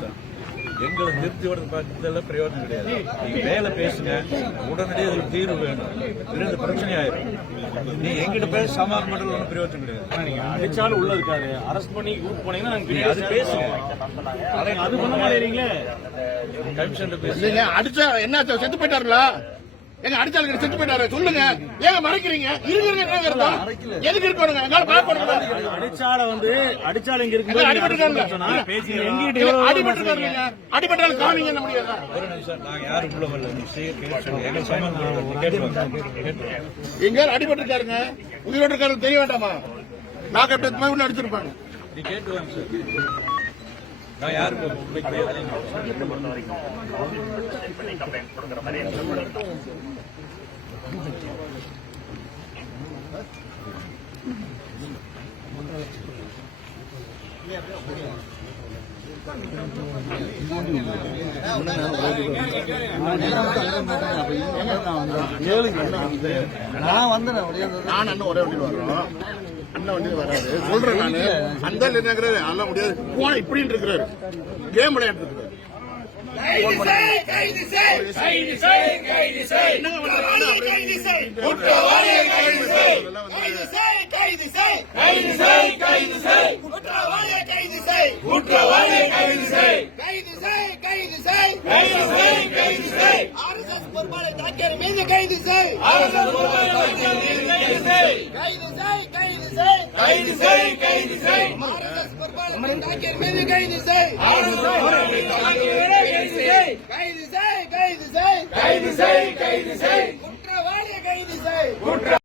நிமிஷம். எங்களை நிறுத்தி விட பார்க்கறதுல பிரயோஜனம் கிடையாது. நீங்க வேலை பேசுங்க, உடனடியே அதுக்கு தீர்வு வேணும். இந்த பிரச்சனை ஆயிரும். நீ எங்கிட்ட பேச சமாதானம் பண்றது ஒன்றும் பிரயோஜனம் கிடையாது. நீங்க அடிச்சாலும் உள்ள இருக்காரு, அரெஸ்ட் பண்ணி கூட்டு போனீங்கன்னா நீங்க அது பேசுங்க. அது பண்ண மாட்டேங்கிறீங்களே. கமிஷன் பேசுங்க. அடிச்சா என்ன செத்து போயிட்டாருல? எங்க அடிச்சாலுங்க செத்து போயிட்டாரு சொல்லுங்க. ஏங்க மறைக்கிறீங்க? எதுக்கு இருக்கணுங்க? எங்கால பயப்படுங்க. அடிச்சால அடிச்சால இங்க இருக்கு. அடிபட்டாலும் காமிங்க என்ன முடியாது. ஒரு நிமிஷம், நாங்க யாரும் உள்ள வரல. எங்க சமாதானம் எங்க அடிபட்டு இருக்காருங்க, உயிரோடு இருக்காரு தெரிய வேண்டாமா? நாங்க எப்படி உள்ள அடிச்சிருப்பாங்க. நீ கேட்டு வாங்க சார். நான் யாருக்கும் நான் வந்து நான் ஒரே வண்டி வர்றோம். அண்ணன் வண்டி வராது சொல்றேன். நானு அந்த இருக்கிறாரு அல்ல முடியாது. இப்படி இருக்கிறாரு, கேம் விளையாட்டு இருக்கிறாரு. கைது செய் குற்றவாளியை கைது செய்.